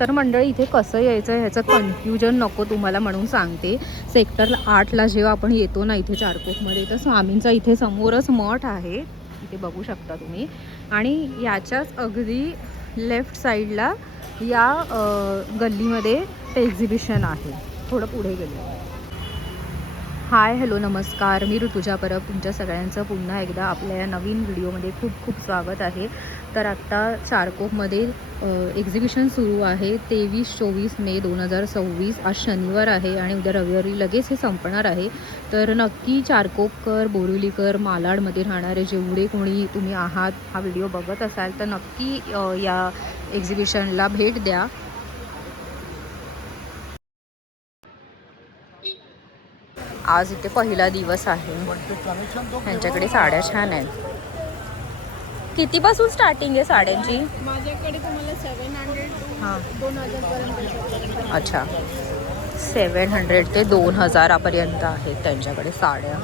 तर मंडळी इथे कसं यायचं ह्याचं कन्फ्युजन नको तुम्हाला म्हणून सांगते. सेक्टर 8ला जेव्हा आपण येतो ना इथे चारकोपमध्ये, तर स्वामींचा इथे समोरच मठ आहे, इथे बघू शकता तुम्ही. आणि याच्याच अगदी लेफ्ट साईडला या गल्लीमध्ये ते एक्झिबिशन आहे. थोडं पुढे गेलं. हाय हॅलो नमस्कार, मी ऋतुजा परब. तुमच्या सगळ्यांचं पुन्हा एकदा आपल्या या नवीन व्हिडिओमध्ये खूप खूप स्वागत आहे. तर आत्ता चारकोपमध्ये एक्झिबिशन सुरू आहे 23-24 मे 2026. आज शनिवार आहे आणि उद्या रविवारी लगेच हे संपणार आहे. तर नक्की चारकोपकर, बोरिवलीकर, मालाडमध्ये राहणारे जेवढे कोणी तुम्ही आहात, हा व्हिडिओ बघत असाल तर नक्की या एक्झिबिशनला भेट द्या. आज इथे पहिला दिवस आहे. त्यांच्याकडे साड्या छान आहेत. कितीपासून स्टार्टिंग आहे साड्यांची? माझ्याकडे तुम्हाला 700 हां 2000 पर्यंत. अच्छा, 700 ते 2000 पर्यंत आहेत त्यांच्याकडे साड्या.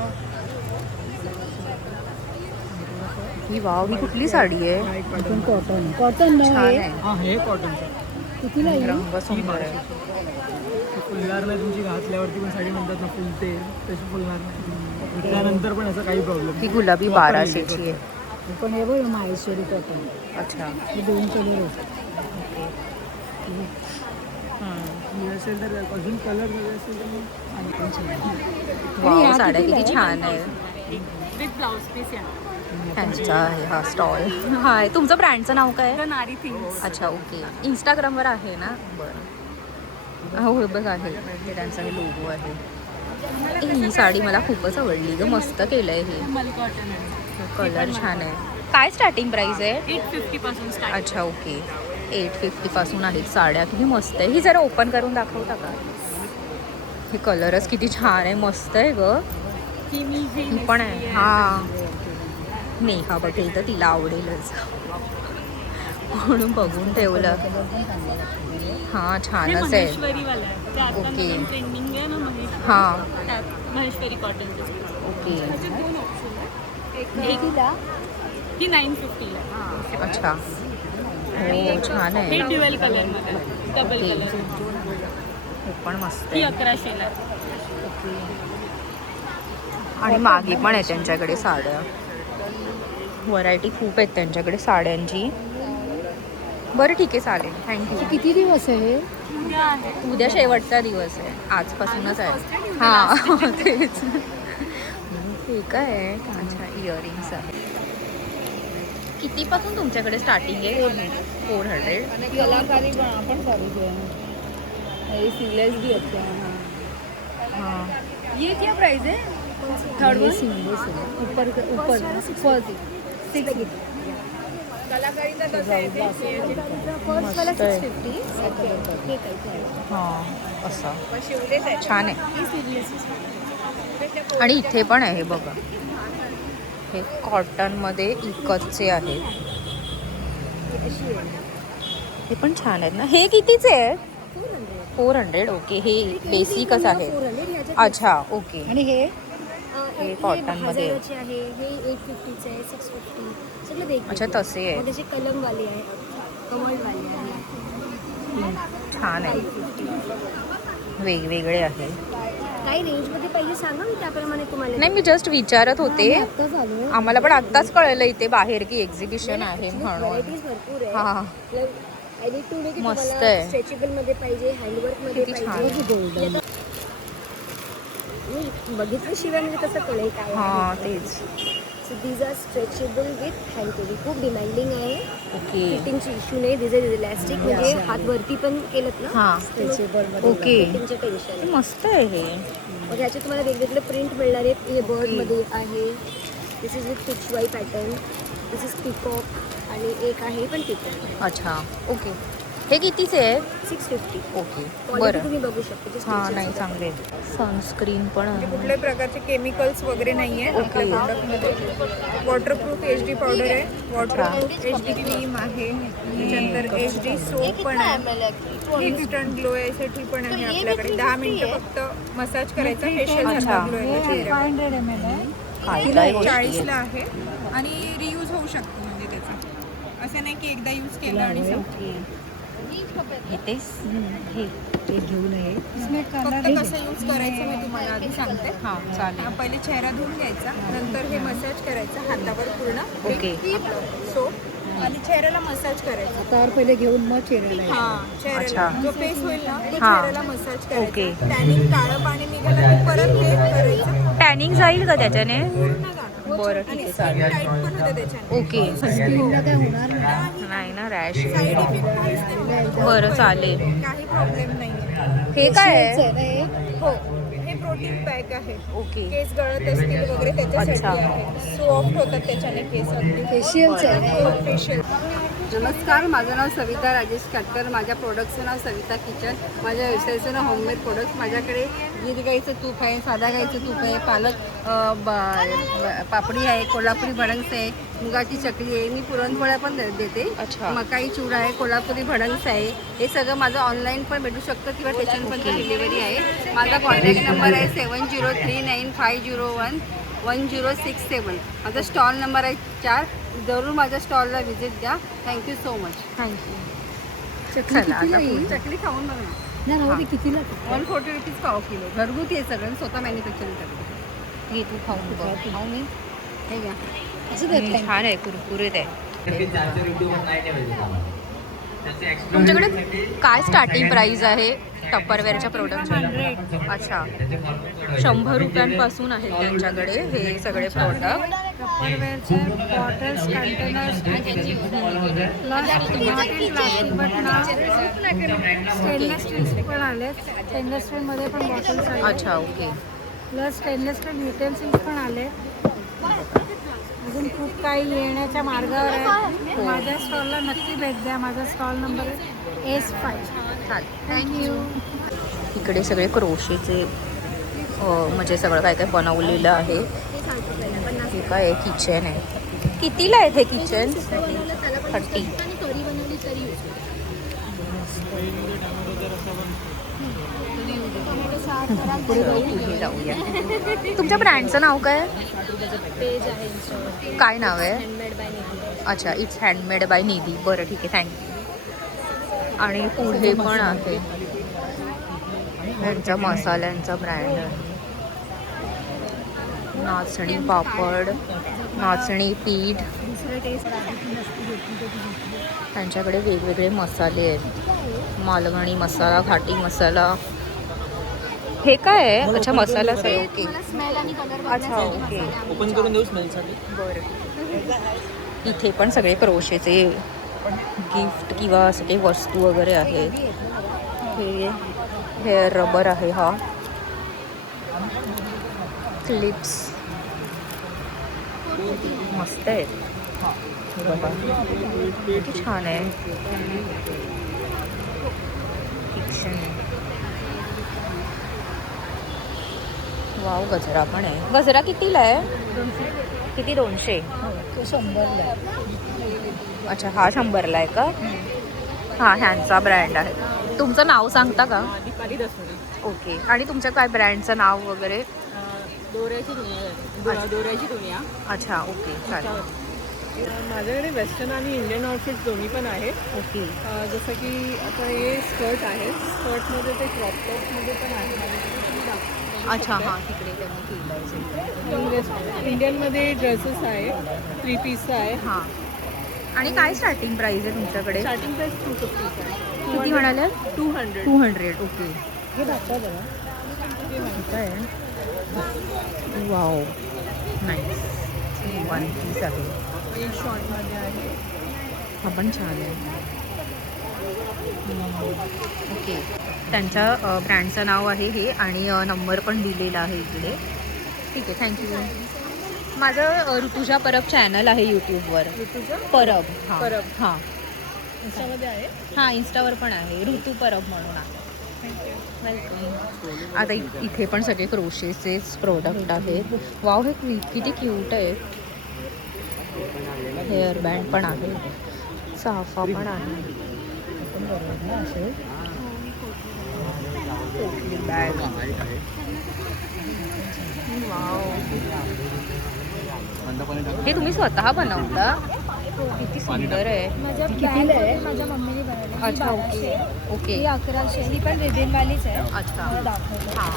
ही वाव, ही कुठली साडी आहे? कॉटन कॉटन छान आहे. हे कॉटनचं कितीला येईल? रंग सुंदर आहे. फुलणार नाही. तुमची घातल्यावरती पण साडी म्हणतात ना फुलते, तशी फुलणार नाही. त्यानंतर पण असं काही प्रॉब्लेम. ही गुलाबी 1200ची आहे. पण हे बघ माहेश्वरी कॉटन. अच्छा, हे 2 कलर आहेत. असेल तर अजून कलर वगैरे असेल तर मग वाव, साड्या किती छान आहे. विथ ब्लाउज पीस त्यांचा आहे हा स्टॉल. हाय, तुमचं ब्रँडचं नाव काय आहे? नारी थिंग्स. अच्छा, ओके. इंस्टाग्रामवर आहे ना? बरं. हो बघ आहे, हे त्यांचा हे लोगो आहे. ही साडी मला खूपच आवडली ग, मस्त केलं आहे हे. मल कॉटन आहे. कलर छान आहे. काय स्टार्टिंग प्राइस आहे? 850 पासून स्टार्ट. अच्छा, ओके. 850 पासून आहेत साड्या. किती मस्त आहे. ही जरा ओपन करून दाखवता का? हे कलरच किती छान आहे, मस्त आहे ग. ही पण आहे. हां, नेहा बघेल तर तिला आवडेलच म्हणून बघून ठेवलं. हां, छानच आहे. ओके. ट्रेंडिंग आहे ना महेश्वरी. हां, त्यात महेश्वरी कॉटन. ओके. ही 950 आहे. अच्छा, हो छान हे आहे. ड्युअल कलर मध्ये डबल ओके. कलर. हे पण मस्त ही आहे. 1100 ला. आणि मागे पण आहे त्यांच्याकडे साड्या. व्हरायटी खूप आहेत त्यांच्याकडे साड्यांची. बरं ठीक आहे, चालेल, थँक्यू. किती दिवस आहे? उद्या आहे. उद्या शेवटचा दिवस आहे, आजपासूनच आहे. हां तेच. ठीक आहे. अच्छा, इयरिंग्स आहे. कितीपासून तुमच्याकडे स्टार्टिंग आहे? 400. कलाकारी पण करू ये सीलेस भी अच्छा है. हां, ये क्या प्राइस है? थर्ड वन सीलेस है. ऊपर ऊपर 6 कलाकारी का कसं आहे ते? फर्स्ट वाला 650. हे काय? हां, असं शिवलेस आहे. छान आहे. ही सीलेस. आणि इथे पण आहे बघा, हे कॉटनमध्ये इकतचे आहेत. हे पण छान आहेत ना. हे कितीचे आहे? 400. ओके. हे बेसिकच आहे. अच्छा, ओके. आणि हे हे कॉटनमध्ये आहे. आहे. हे 850 आहे, 650 सगळे वेगवेगळे. अच्छा, तसे आहे. जसे कलमवाले आहे, कमळवाले आहे. छान आहे, वेगवेगळे आहे. काही रेंजमध्ये पाहिजे सांगा, मी त्याप्रमाणे तुम्हाला नाही, मी जस्ट विचारत होते. आत्ताच आलो. आम्हाला पण आत्ताच कळलं इथे बाहेर की एक्झिबिशन आहे म्हणून. व्हरायटीज भरपूर आहे. हां, मस्त आहे. स्ट्रेचेबल मध्ये पाहिजे, हँडवर्क मध्ये किती छान. पाहिजे. बघितल्याशिवाय म्हणजे कसं कळेल काय हां, आहे. तेच. So these are stretchable with hand carry. खूप डिमांडिंग आहे. ओके. फिटिंगची इश्यू नाही. दिस इज इलास्टिक, म्हणजे हात वरती पण केलं ना हां, स्ट्रेचेबल. ओके. फिटिंगचं टेन्शन हे मस्त आहे हे. मग ह्याचे तुम्हाला वेगवेगळे प्रिंट मिळणार आहेत. हे बर्डमध्ये आहे. This is with Pichwai pattern. This is peacock आणि एक आहे पण पिकॉक. अच्छा, ओके. हे कितीचे आहे? 650. ओके, क्वालिटी बरं. तुम्ही बघू शकता. Just हां, pictures नाही, आहेत. चांगले. सनस्क्रीन पण आहे. कुठल्याही प्रकारचे केमिकल्स वगैरे नाही आहे ओके. आपल्या प्रोडक्टमध्ये. वॉटरप्रूफ HD पावडर आहे, वॉटरप्रूफ HD क्रीम आहे, त्याच्यानंतर HD सोप पण आहे, इन्स्टंट ग्लो यासाठी पण आहे आपल्याकडे. 10 मिनिटं फक्त मसाज करायचा, फेशियल अच्छा. सारखा ग्लो आहे चेहऱ्यावर. 500 ml आहे. काय काय गोष्टी 40ला आहेत. आहे आणि रियूज होऊ शकतो म्हणजे त्याचा. असं नाही की एकदा यूज केलं आणि संपलं. घेतेस हे घेऊ नये. फक्त कसं यूज करायचं मी तुम्हाला आधी सांगते. हां चालेल. पहिले चेहरा धुवून घ्यायचा, नंतर हे मसाज करायचं हातावर पूर्ण ओके. सोप आणि चेहऱ्याला मसाज करायचा. हातावर पहिले घेऊन मग चेहऱ्याला हा चेहऱ्याला अच्छा. जो फेस होईल ना तो हा. चेहऱ्याला मसाज ओके. करायचा. त्याने काळं पाणी निघालं की परत हे करायचं. टॅनिंग जाईल का त्याच्याने? पूर्ण जाणार. बरं ठीक आणि आहे स्किन चालेल. टाईट पण होते त्याच्याने. ओके. स्किनला काय होणार नाही. नाही ना रॅश साईड इफेक्ट काहीच नाही. बरं चालेल. काही प्रॉब्लेम नाही. हे काय आहे? हो हे प्रोटीन पॅक आहे. ओके. केस गळत असतील वगैरे त्याच्यासाठी अच्छा. आहे. सॉफ्ट होतात त्याच्याने केस अगदी. फेशियलचं आहे हो, फेशियल. नमस्कार, माझं नाव सविता राजेश काटकर. माझ्या प्रोडक्टचं नाव सविता किचन. माझ्या व्यवसायाचं नाव होममेड प्रोडक्ट्स. माझ्याकडे गीर गाईचं तूप आहे, साधा गाईचं तूप आहे, पालक पापडी आहे, कोल्हापुरी भडंग आहे, मुगाची चकली आहे. मी पुरणपोळ्या पण देते. अच्छा. मकाई चिवडा आहे, कोल्हापुरी भडंग आहे. हे सगळं माझं ऑनलाईन पण भेटू शकतं किंवा स्टेशन पण डिलिव्हरी आहे. माझा कॉन्टॅक्ट नंबर आहे 7039501167. माझा स्टॉल नंबर आहे 4. जरूर माझ्या स्टॉलला व्हिजिट द्या. Thank you so much. थँक्यू. चला आता पुढे. चकली खाऊन बघा. नाही राहू दे कितीला 140 रुपीज पाव किलो. घरगुती आहे सगळं, स्वतः मॅन्युफॅक्चरिंग करते. घे तू खाऊन बघ. खाऊ मी हे घ्या. छान आहे, कुरकुरीत आहे. तुमच्याकडे काय स्टार्टिंग प्राइस आहे टप्परवेअरच्या प्रोडक्टची? अच्छा 100 रुपयांपासून आहेत त्यांच्याकडे हे सगळे प्रोडक्ट. टप्परवेअरचे बॉटल्स कंटेनर्स प्लास्टिक बट ना स्टेनलेस स्टील पण आले. स्टेनलेस स्टीलमध्ये पण बॉटल्स आहेत. अच्छा okay. Plus stainless steel utensils पण आले. अजून खूप काही येण्याच्या मार्गावर आहे. माझ्या स्टॉलला नक्की भेट द्या. माझा स्टॉल नंबर आहे S5. थँक्यू. इकडे सगळे क्रोशेचे म्हणजे सगळं काय काय बनवलेलं आहे. हे काय किचन आहे. कितीला आहे हे किचन? 30. पुढे जाऊया. तुमच्या ब्रँडचं नाव काय? काय नाव आहे? अच्छा इट्स हँडमेड बाय निधी. बरं ठीक आहे थँक्यू. आणि पुढे पण आहे यांच्या मसाल्यांचा ब्रँड आहे. नाचणी पापड, नाचणी पीठ. त्यांच्याकडे वेगवेगळे मसाले आहेत. मालवणी मसाला, घाटी मसाला. हे काय आहे? अच्छा मसालाच आहे. ओके. अच्छा ओके. ओपन करून देऊ स्मेलसाठी. बरं. इथे पण सगळे क्रोशेचे गिफ्ट किंवा असं काही वस्तू वगैरे आहेत. हे हेअर रबर आहे. हा क्लिप्स मस्त आहेत. हे बघा किती छान आहे. फिक्शन आहे. वाव गजरा पण आहे. गजरा कितीला आहे? किती? 200. तो 100ला. अच्छा हा 100ला आहे का? हा ह्यांचा ब्रँड आहे. तुमचं नाव सांगता का? दीपाली दसरे. ओके. आणि तुमच्या काय ब्रँडचं नाव वगैरे? दोऱ्याची दुनिया. अच्छा ओके चालेल. माझ्याकडे वेस्टर्न आणि इंडियन आउटफिट दोन्ही पण आहेत. ओके. जसं की आता हे स्कर्ट आहे. स्कर्टमध्ये ते क्रॉप टॉपमध्ये पण आहे. माझ्याकडे तुम्ही दाखवा. अच्छा हां तिकडे त्यांनी केलं आहे. इंडियनमध्ये ड्रेसेस आहे. 3 पीसचा आहे. हां. आणि काय स्टार्टिंग प्राइस आहे तुमच्याकडे? स्टार्टिंग प्राइस 250 आहे. किती म्हणाले? 200. 200. ओके. हे दाखवा बघा. काय आहे? Wow nice. 1 पीस आहे. हे शॉर्टमध्ये आहे. हा पण छान आहे. ओके. त्यांच्या ब्रँडचं नाव आहे हे आणि नंबर पण दिलेला आहे इकडे. ठीक आहे थँक्यू. माझं ऋतुजा परब चॅनल आहे यूट्यूबवर. ऋतुजा परब. हां परब. हां त्याच्यामध्ये आहे. हां इन्स्टावर पण आहे. ऋतू परब म्हणून आहे. वेलकम. आता इथे पण सगळे क्रोशेचेच प्रोडक्ट आहेत. वाव हे किती क्यूट आहे. हेअर बँड पण आहे. साफा पण आहे. बॅग. वाव हे तुम्ही स्वतः बनवता? किती सुंदर आहे. माझ्या बॅग माझ्या मम्मीने बनवली. अच्छा ओके ओके. ही 1100. ही पण रिबीनवालीच आहे. अच्छा मला दाखवते. हां.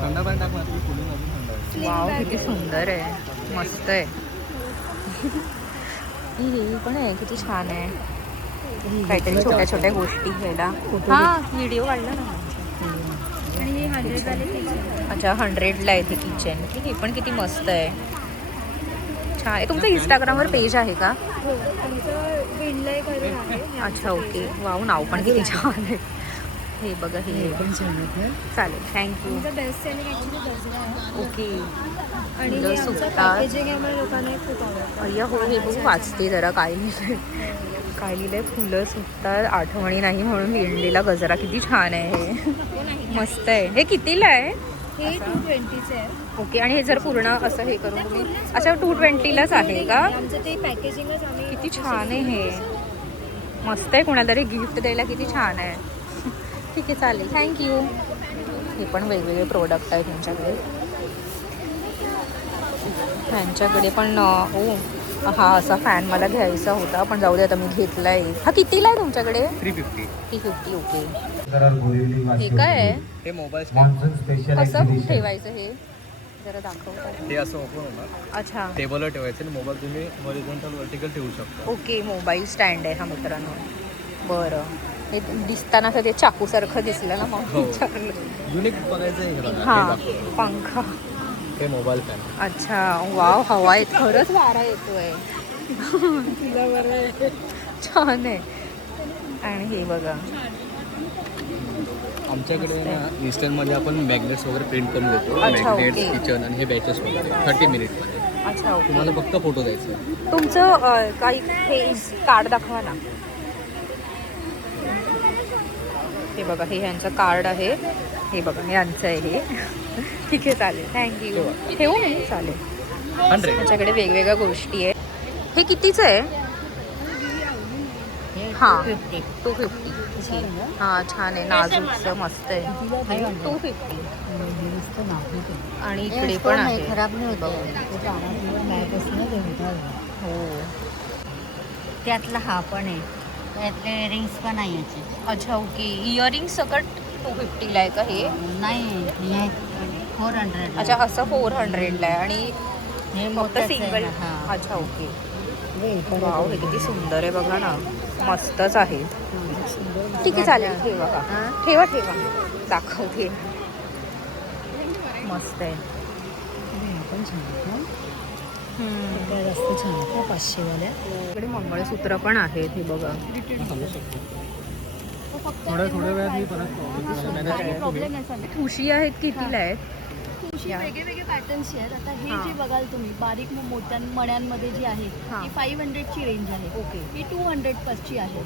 थंडा पाणी टाक मला खोलून अजून थंड आहे. Slim वाव bag किती आहे. सुंदर आहे. मस्त आहे. ही पण आहे किती छान आहे. काहीतरी छोट्या छोट्या गोष्टी घ्यायला. हा व्हिडिओ काढला ना. आणि ही 100 वाली किचन. अच्छा 100ला आहे ते किचन. हे पण किती मस्त आहे. छान आहे. तुमचं इंस्टाग्रामवर पेज आहे का? हो आमचं विणलय करून आहे. अच्छा ओके. वाव नाव पण किती छान आहे. हे बघा हे पण छान आहे. चालेल थँक्यू. आमचं बेस्ट सेलिंग ॲक्च्युली गजरा आहे. ओके. आणि फुलं हे आमचं सुकतात. पॅकेजिंग आहे मला लोकांना खूप आवडतं. अय्या हो हे बघू वाचते जरा काय लिहिलंय. काय लिहिलंय फुलं सुकतात आठवणी नाही म्हणून विणलेला गजरा. किती छान आहे हे. मस्त आहे. हे कितीला आहे? हे 220चे आहे. ओके. आणि हे जर पूर्ण असं हे करून तुम्ही अच्छा 220लाच आहे का? आमचं ते पॅकेजिंगच आम्ही किती छान आहे हे. मस्त आहे. कोणाला तरी गिफ्ट द्यायला किती छान आहे. ठीक आहे चालेल थँक्यू. हे पण वेगवेगळे प्रोडक्ट आहेत त्यांच्याकडे. त्यांच्याकडे पण हा असा फॅन मला घ्यायचा होता पण जाऊ दे आता मी घेतला आहे. हा कितीला आहे तुमच्याकडे? 350. 350 ओके. हे काय आहे? हे मोबाईल कसं ठेवायचं हे जरा दाखवतात. हे असं ओपन होणार. अच्छा टेबलवर ठेवायचं आणि मोबाईल तुम्ही हॉरिझॉन्टल वर्टिकल ठेवू शकता. ओके. मोबाईल स्टँड आहे हा मित्रांनो. बरं हे दिसताना असं ते चाकूसारखं दिसलं ना मग हो. विचारलं. युनिक बघायचं आहे हे बघा. हां हे दाखवतो. पंखा. हे मोबाईल फॅन. अच्छा वाव हवा येत खरंच वारा येतोय. छान आहे. आणि हे बघा आमच्याकडे ना इन्स्टंटमध्ये आपण मॅग्नेट्स वगैरे प्रिंट करून देतो. अच्छा, मॅग्नेट्स ओके. किचन आणि हे बॅचेस वगैरे 30 मिनिटमध्ये. अच्छा ओके. तुम्हाला फक्त फोटो द्यायचे. तुमचं काही हे कार्ड दाखवा ना. हे बघा हे ह्यांचं कार्ड आहे. हे बघा हे यांचं आहे हे. ठीक आहे चालेल थँक्यू. ठेवू मी चालेल. 100. त्यांच्याकडे वेगवेगळ्या गोष्टी आहेत. हे कितीचं आहे? हां 250. हां छान आहे नाजूकचं मस्त आहे. 250. आणि इकडे पण आहे. खराब नाही होत. हो त्यातला हा पण आहे. त्यातले रिंग्स पण आहे याचे. अच्छा ओके. इयरिंग सकट 250ला आहे का हे? नाही हे 400. अच्छा असं 400ला आहे आणि हे फक्त मोठंच आहे सिंगल. ना, हां. अच्छा ओके. वाव हे किती सुंदर आहे बघा ना. मस्तच आहे. ठीक आहे चालेल ठेवा का. ठेवा ठेवा दाखवते. मस्त आहे. इकडे मंगळसूत्र पण आहेत हे बघा. थोड्या वेळात मी परत प्रॉब्लेम नाही चालेल. ठुशी आहेत कितीला आहेत? तुमची वेगळे पॅटर्न्सची आहेत. आता हे जे बघाल तुम्ही बारीक मण्यांमध्ये जी आहे हां. ती 500ची रेंज आहे. ओके. ही 200 प्लसची आहे.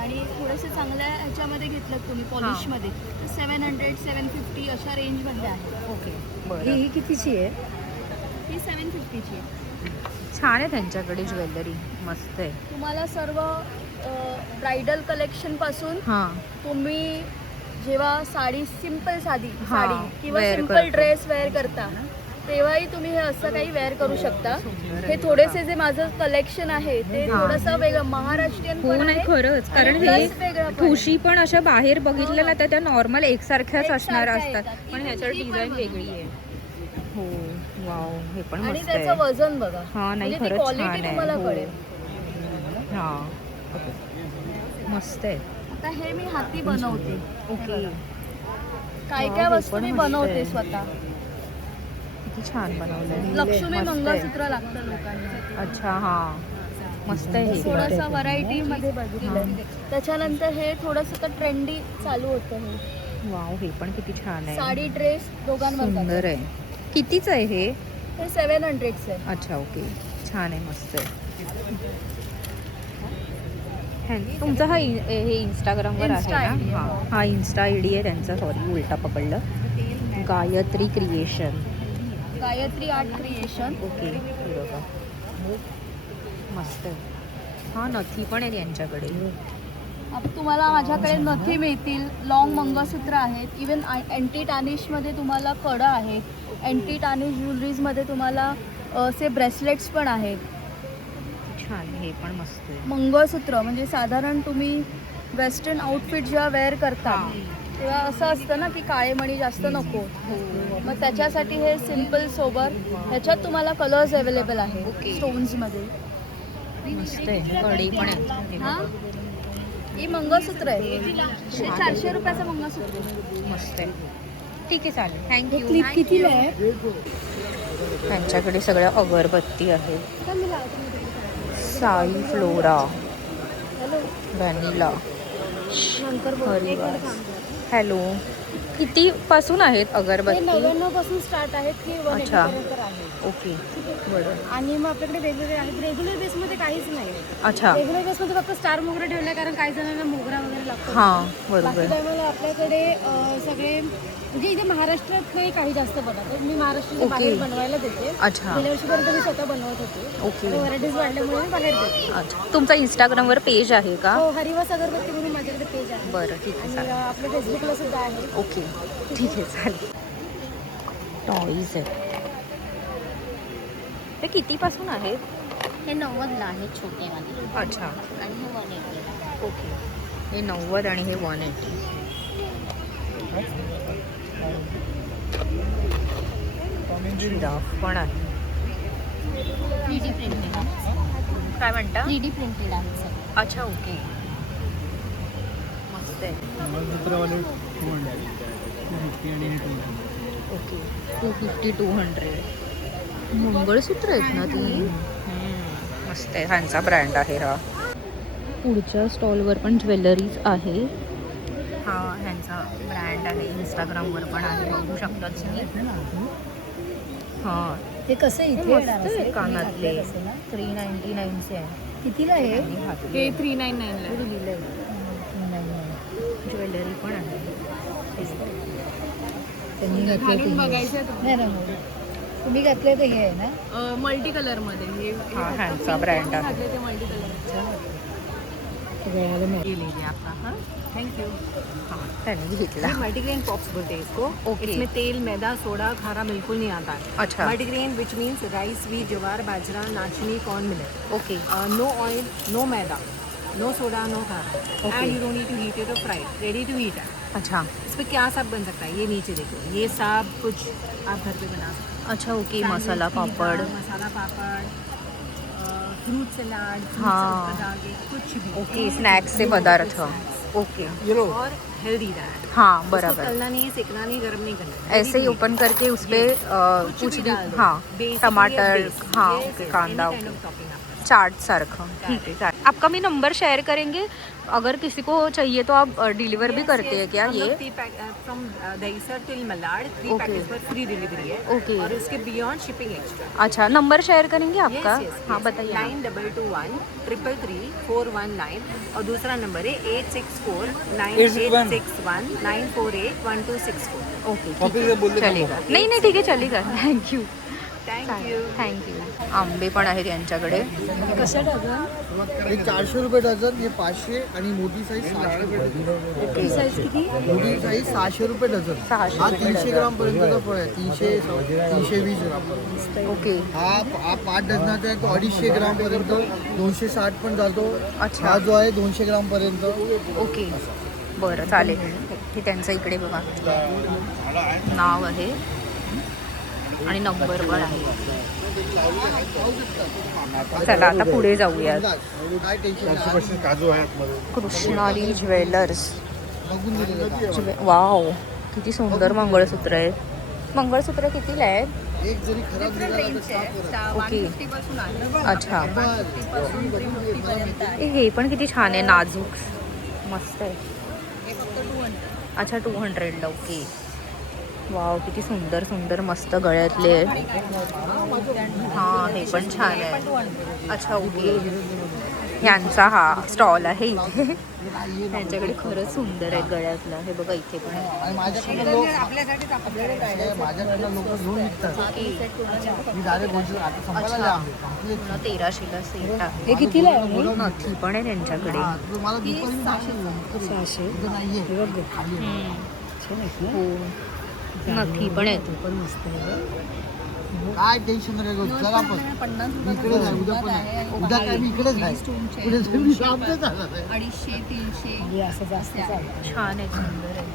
आणि थोडेसे चांगल्या ह्याच्यामध्ये घेतलं तुम्ही पॉलिशमध्ये तर 700 750 अशा रेंजमध्ये आहे. ओके बरं. ही कितीची आहे? ही 750ची आहे. छान आहे त्यांच्याकडे ज्वेलरी मस्त आहे. तुम्हाला सर्व ब्रायडल कलेक्शन पासून हां तुम्ही जेव्हा साडी सिंपल साधी हां, साडी किंवा wear सिंपल करतो. ड्रेस वेअर करता तेव्हाही तुम्ही हे असं काही वेअर करू शकता. हे थोडेसे जे माझं कलेक्शन आहे ते हां. थोडंसं वेगळं महाराष्ट्रीयन हो पण नाही आहे खरंच कारण आणि हे plus वेगळं पण आहे. ठुशी पण अशा बाहेर बघितल्या ना तर त्या नॉर्मल एकसारख्याच असणार एकसारख्या असतात येतात. पण ती ह्याच्यावर पण डिझाईन बघा. वेगळी आहे. हो वाव हे पण आणि मस्त आहे. त्याचं वजन बघा. हा नाही म्हणजे ती खरंच क्वालिटी छान आहे. तुम्हाला हो. कळेल. हा मस्त आहे. आता हे मी हाती बनवते. ओके काय वाव, काय हे वस्तू पण मी मस्त बनवते आहे. स्वतः. किती छान बनवलंय. लक्ष्मी मस्त आहे. मंगळसूत्र लागतं लोकांना. अच्छा हा मस्त आहे हे. थोडंसं व्हरायटी मध्ये बघितलं. त्याच्यानंतर हे थोडंसं तर ट्रेंडी चालू होतं. हे वाव हे पण किती छान आहे. साडी ड्रेस दोघांवर सुंदर आहे. कितीच आहे हे? हे 700चं आहे. अच्छा ओके छान आहे मस्त आहे. तुमचा हा हे इंस्टाग्रामवर आहे Insta ID ना? आहे. हां हा इन्स्टा आय डी आहे त्यांचा. सॉरी उलटा पकडलं. Gayatri creation. Gayatri art creation. Okay हे बघा मस्त आहे. हा नथी पण आहे यांच्याकडे. आता तुम्हाला माझ्याकडे नथी मिळतील. लॉंग मंगळसूत्र आहेत. इवन अँटी टार्निशमध्ये तुम्हाला कडं आहेत. अँटी टार्निश ज्वेलरीजमध्ये तुम्हाला असे ब्रेसलेट्स पण आहेत. छान, हे पण मस्त आहे. मंगळसूत्र म्हणजे साधारण तुम्ही वेस्टर्न आउटफिट जेव्हा वेअर करता तेव्हा असं असतं ना की काळे मणी जास्त नको, मग त्याच्यासाठी हे सिम्पल सोबर. ह्याच्यात तुम्हाला कलर्स अवेलेबल आहे Okay. स्टोन्समध्ये. मस्त आहे. कडी पण आहे. हे हा बघा. हे मंगळसूत्र आहे, हे 400 रुपयाचं मंगळसूत्र. मस्त आहे. ठीक आहे, चालेल. थँक्यू. क्लिप कितीला आहे? त्यांच्याकडे सगळ्या अगरबत्ती आहे. Sai Flora, vanilla, Harivas. Hello, किती पासून आहेत हे अगरबत्ती? 99 पासून स्टार्ट आहेत की 180 अच्छा. पर्यंत आहे. ओके, बरं. आणि मग आपल्याकडे वेगवेगळे आहेत. रेग्युलर बेसमध्ये काहीच नाही. अच्छा, रेग्युलर बेसमध्ये फक्त स्टार मोगरा ठेवला, कारण काही जणांना मोगरा वगैरे लागतो. हां, बाकी बरोबर. टायमाला आपल्याकडे सगळे म्हणजे इथे महाराष्ट्रात नाही काही जास्त बनवत. मी महाराष्ट्राच्या ओके. बाहेर बनवायला देते. अच्छा, गेल्या वर्षीपर्यंत मी स्वतः बनवत होते. ओके. व्हरायटीज वाढल्यामुळे मी बाहेर देते. अच्छा. तुमचा इंस्टाग्रामवर पेज आहे का? हो, हरिवास अगरबत्ती म्हणून माझ्याकडे पेज आहे. बरं, ठीक आहे, आणि चालेल. आपल्या फेसबुकला सुद्धा आहे. ओके, ठीक आहे, चालेल. टॉईज आहे. ते कितीपासून आहेत? हे 90ला आहे छोटेवाले अच्छा, आणि हे 180. ओके. हे 90 आणि हे 180. जिराफ पण आहे. 3D प्रिंटेड आहे. काय म्हणता? 3D प्रिंटेड आहे सगळं. अच्छा, ओके. मस्त आहे. मंगळसूत्रवाले 200 आणि हे 200. ओके, 250, 200. मंगळसूत्र आहेत ना ती. मस्त आहे. ह्यांचा ब्रँड आहे हा. पुढच्या स्टॉलवर पण ज्वेलरीज आहे. हा ह्यांचा ब्रँड आहे. इंस्टाग्रामवर पण आहे, बघू शकता तुम्ही. हां, हे कसं इथे मस्त आहे. कानातले 399चे आहे. कितीला आहे? हे 399 ज्वेलरी पण आहे. घालून बघायचं तुम्ही घातले ते हे आहे ना? मल्टी कलर मध्ये. हे हा ह्यांचा ब्रँड आहे. घातले ते मल्टी कलर. Thank you. हां, त्यांनी घेतला. मल्टीग्रेन पॉप्स बोलते हैं इसको। Okay. इसमें तेल, मैदा, सोडा, खारा बिल्कुल नहीं आता है। अच्छा, multigrain which means rice, wheat, jowar, bajra, nachni, corn millet. Okay. No oil, no maida, no soda, no खारा। Okay. And you don't need to heat it और फ्राई, रेडी टू ईट है। अच्छा, इस पर क्या सब बन सकता है, ये नीचे देखो, ये सब कुछ आप घर पे बना सकते हैं। अच्छा, ओके. सैंडविच, मसाला पिज़्ज़ा, पापड़. मसाला पापड़, फ्रूट सलाद, हाँ. कुछ भी। ओके, स्नॅक्सचे पदार्थ. ओके, और हेल्दी डाइट। हाँ, इसको बराबर. तलना नहीं है, सेकना नहीं, गर्म नहीं करना। ऐसे ही ओपन करके उस पे कुछ भी, डाल दो। हाँ, Basically टमाटर, a base. हाँ, Yes, ओके, yes, कांदा, any kind okay, of topping आप चाट सारखं. ठीक है, चाट. आपका भी नंबर शेयर करेंगे, अगर किसी को चाहिए तो आप डिलीवर भी करते हैं क्या ये? From Dahisar till Malad 3 Okay. Package per free delivery है। ओके. और उसके बियॉन्ड शिपिंग एक्स्ट्रा। अच्छा, नंबर शेयर करेंगे आपका? हाँ, बताइए. 9221 333 419 और दूसरा नंबर है 864-9861 948 1264। ओके, चलेगा. नाही नाही, ठीक आहे, चलेगा. थँक्यू. Thank you. थँक्यू. आंबे पण आहेत यांच्याकडे. कसं डझन? हे 400 रुपये डझन, हे 500 आणि मोठी साईज 600 रुपये डझन. ती साईज किती? मोठी साईज 600 रुपये डझन. 600 हा रुपये 300 डझन. ग्राम पर्यंतचा फळ आहे. 320 ग्राम पर्यंत. ओके. हा 5 डझनाचा आहे, तो 250 ग्राम पर्यंत 260 पण जातो. अच्छा. हा जो आहे 200 ग्राम पर्यंत. ओके, बरं, चालेल. हे त्यांचं इकडे बघा नाव आहे आणि नंबर पण आहे. चला आता पुढे जाऊयात. काय टेन्शन काजू आहे आतमध्ये. कृष्णाली ज्वेलर्स. बघून दिलेलं. वाव, किती सुंदर मंगळसूत्र आहे. मंगळसूत्र कितीला आहेत? एक जरी खराब निघाला तर साफ होणार. ओके, अच्छा. हे पण किती छान आहे, नाजूक, मस्त आहे. अच्छा, 200ला. ओके, वाव, किती सुंदर सुंदर मस्त गळ्यातले आहेत. हां, हे पण छान आहे. अच्छा, ओके. ह्यांचा हा स्टॉल आहे इथे. त्यांच्याकडे खरंच सुंदर आहेत गळ्यातलं. हे बघा, इथे पण आहे. आणि माझ्याकडनं लोक माझ्याकडनं लोक घेऊन निघतात. मी डायरेक्ट गोष्ट आता संपायला आले. पूर्ण 1300ला सेट आहे. हे कितीला आहे? नथी पण आहे त्यांच्याकडे. मला दुपारी 600 नाहीये. हो, नथी पण आहेत. पण मस्त आहे. काय टेन्शन नका चला आपण 50 इकडे जाऊ उद्या पण आहे. उद्या काय मी इकडेच आहे पुढे तुम्ही लांबच झाला आहे. 250, 300 असं जास्त चालतं. छान आहे, सुंदर आहे.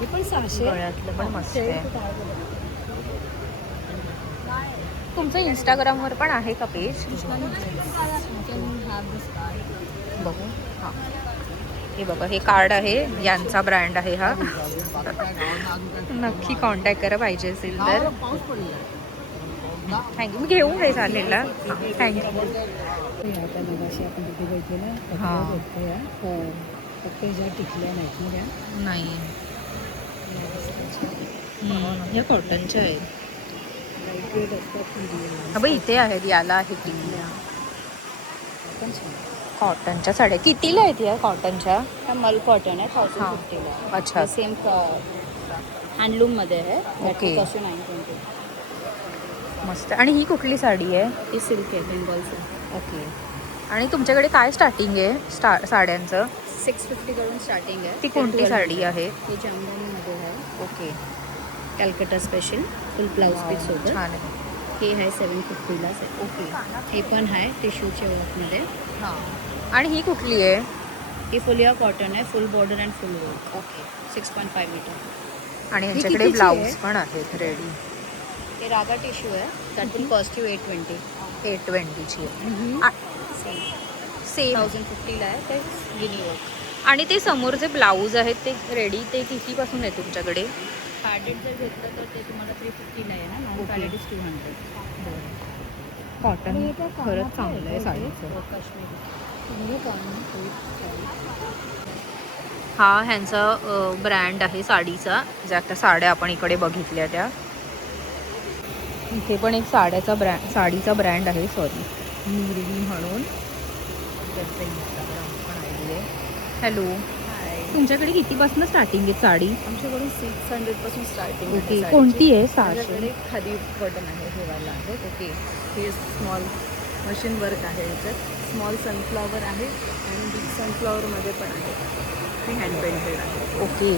हे पण 600. गळ्यातलं पण मस्त आहे. तुमचं इंस्टाग्रामवर पण आहे का पेज? बघू. हां, हे बघा, हे कार्ड आहे, यांचा ब्रँड आहे हा. नक्की कॉन्टॅक्ट करा पाहिजे असेल तर. पाऊस पडला थँक्यू. मी घेऊ काय चालेल ना? थँक्यू. आता मगाशी आपण तिथे बघितले ना, हां. बघतो या. हो, फक्त ह्या टिकल्या नाहीत ना त्या. नाही. या कॉटनच्या आहेत. लाईट वेट असतात हा बाई, इथे आहेत, याला आहे टिकल्या. पण छान. कॉटनच्या साड्या कितीला आहेत या कॉटनच्या? हा मल कॉटन आहे हां. 1050 अच्छा. सेम हँडलूममध्ये आहे. ओके. कॉस्ट 920. मस्त. आणि ही कुठली साडी आहे? ही सिल्क आहे, बेंगॉल सिल्क. ओके. आणि तुमच्याकडे काय स्टार्टिंग आहे साड्यांचं? 650 करून स्टार्टिंग आहे. ती कोणती साडी आहे? ही जामदानीमध्ये आहे. Okay. Calcutta special full blouse piece सोबत. छान आहे. हे आहे 750ला आहे. ओके. हे पण आहे टिश्यूच्या वर्कमध्ये. हां. आणि ही कुठली आहे? ही फुलिया कॉटन आहे, full border and full work. Okay. 6.5 metre. आणि यांच्याकडे कितीची ब्लाऊज आहे? पण आहेत रेडी. हे रागा टिश्यू आहे. That will cost you 820. 820ची आहे. Same same. 1050ला आहे. ते गिनी वर्क. आणि ते समोर जे ब्लाऊज आहेत ते रेडी, ते कितीपासून आहे तुमच्याकडे? पॅडेड जर घेतलं तर ते तुम्हाला 350ला आहे ना. Non padded is 200. कॉटन खरंच चांगलं आहे साडीचं. काश्मीरी. हा ह्यांचा ब्रँड आहे साडीचा, ज्या त्या साड्या आपण इकडे बघितल्या त्या. इथे पण एक साडीचा ब्रँड आहे, सॉरी, निर्वी म्हणून. त्याचं इंस्टाग्राम पण आहे. हॅलो, तुमच्याकडे कितीपासून स्टार्टिंग आहे साडी? आमच्याकडून 600 पासून स्टार्टिंग. ओके. कोणती आहे? 600. माझ्याकडे खादी बटन आहे, हे वाला आहे. ओके. हे स्मॉल मशीन वर्क आहे. याच्यात स्मॉल सनफ्लॉवर आहे आणि बिग सनफ्लॉवरमध्ये पण आहे. हे हँड पेंटेड आहे. ओके.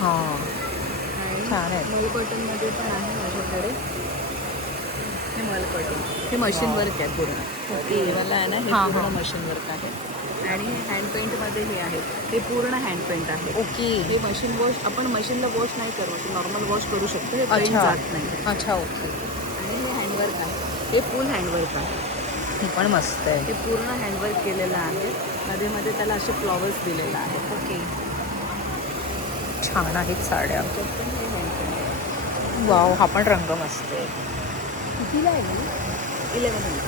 हां, आणि छान आहे. मल कॉटनमध्ये पण आहे माझ्याकडे. हे मल कॉटन, हे मशीन वर्क आहे पूर्ण. हे वाला आहे ना, हे हां, पूर्ण हां. मशीन वर्क आहे. आणि हँड पेंटमध्ये हे आहे, हे पूर्ण हँड पेंट आहे. ओके. हे मशीन वॉश, आपण मशीनला वॉश नाही करू, नॉर्मल वॉश करू शकतो. हे पेंट अच्छा. जात नाही. अच्छा. ओके. आणि हे हँडवर्क आहे, हे फुल हँडवर्क आहे. ही पण मस्त आहे. हे पूर्ण हँडवर्क केलेलं आहे. मध्ये मध्ये त्याला असे फ्लॉवर्स दिलेलं आहे. ओके. छान आहेत साड्या. त्याच्यात पण हे हँड पेंट आहे. वाव, हा पण रंग मस्त आहे. कितीला आहे 1100.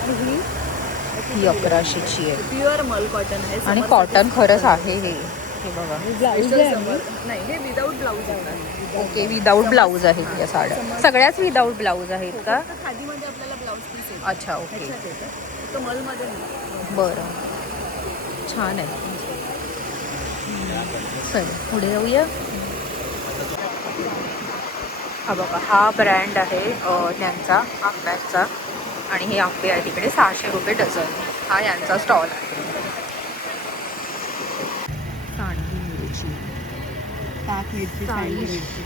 आणि ही 1100ची आहे. प्युअर मल कॉटन आहे. आणि Summer कॉटन साठी खरंच cotton आहे हे. हे बघा. Special summer. नाही, हे विदाऊट ब्लाऊज आहे. ओके. विदाऊट ब्लाऊज आहेत या साड्या. सगळ्याच विदाऊट ब्लाऊज आहेत का? फक्त खादीमध्ये आपल्याला ब्लाऊज पीस येतो. अच्छा. ओके. ह्याच्यात येतं. फक्त मलमध्ये नाही. बरं, छान आहे. चल पुढे जाऊया. हा बघा, हा ब्रँड आहे त्यांचा आंब्यांचा. आणि हे आंबे आहे तिकडे 600 रुपये डझन. हा यांचा स्टॉल आहे. सांडगी मिरची, ताक मिरची, सांडगी मिरची.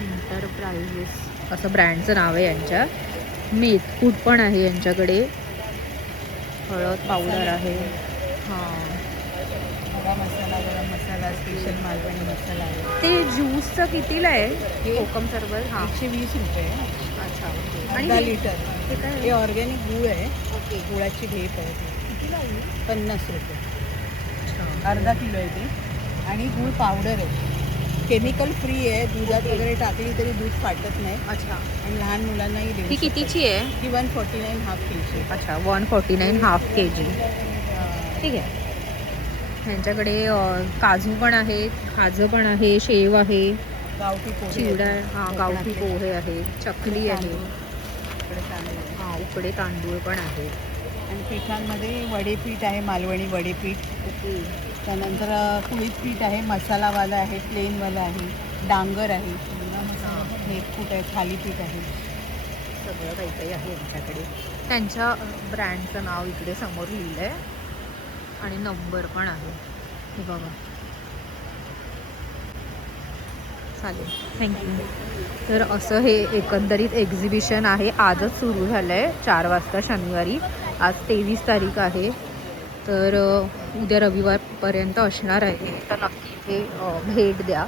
एंटरप्राइजेस असं ब्रँडचं नाव आहे यांच्या. मेथकूट पण आहे यांच्याकडे. हळद पावडर आहे. हां, खडा मसाला, गरम मसाला, स्पेशल मालवणी मसाला आहे. ते ज्यूसचं कितीला आहे? कोकम सरबत. हां. 120 रुपये. अच्छा. आणि आणि लिटर. हे काय हे ऑर्गॅनिक गूळ आहे. ओके. गुळाची ढेप आहे. कितीला आहे? 50 रुपये. अच्छा. अर्धा किलो आहे ते. आणि गूळ पावडर आहे. केमिकल फ्री आहे. दुधात वगैरे टाकली तरी दूध फाटत नाही. अच्छा. आणि लहान मुलांनाही देऊ ही शकतो. कितीची आहे? ही 149 हाफ kg. अच्छा, 149 हाफ kg. ठीक आहे. ह्यांच्याकडे काजू पण आहेत, खाजं पण आहे, शेव आहे, गावठी पोहे चिवडा, आहेत. हां, गावठी पोहे आहे, चकली आहे, इकडे तांदूळ आहे. हां, उकडे तांदूळ पण आहे. आणि पिठांमध्ये वडेपीठ आहे, मालवणी वडेपीठ. त्यानंतर कुळीत पीठ आहे, मसालावाला आहे, प्लेनवाला आहे, डांगर आहे, मेथकूट आहे, थालीपीठ आहे. सगळं काही काही आहे यांच्याकडे. त्यांच्या ब्रँडचं नाव इकडे समोर लिहिलं आहे आणि नंबर पण आहे. हे बघा, चालेल, थँक्यू. तर असं हे एकंदरीत एक्झिबिशन आहे. आजच सुरू झालं आहे 4 वाजता शनिवारी. आज 23 तारीख आहे. तर उद्या रविवारपर्यंत असणार आहे. तर नक्की इथे भेट द्या.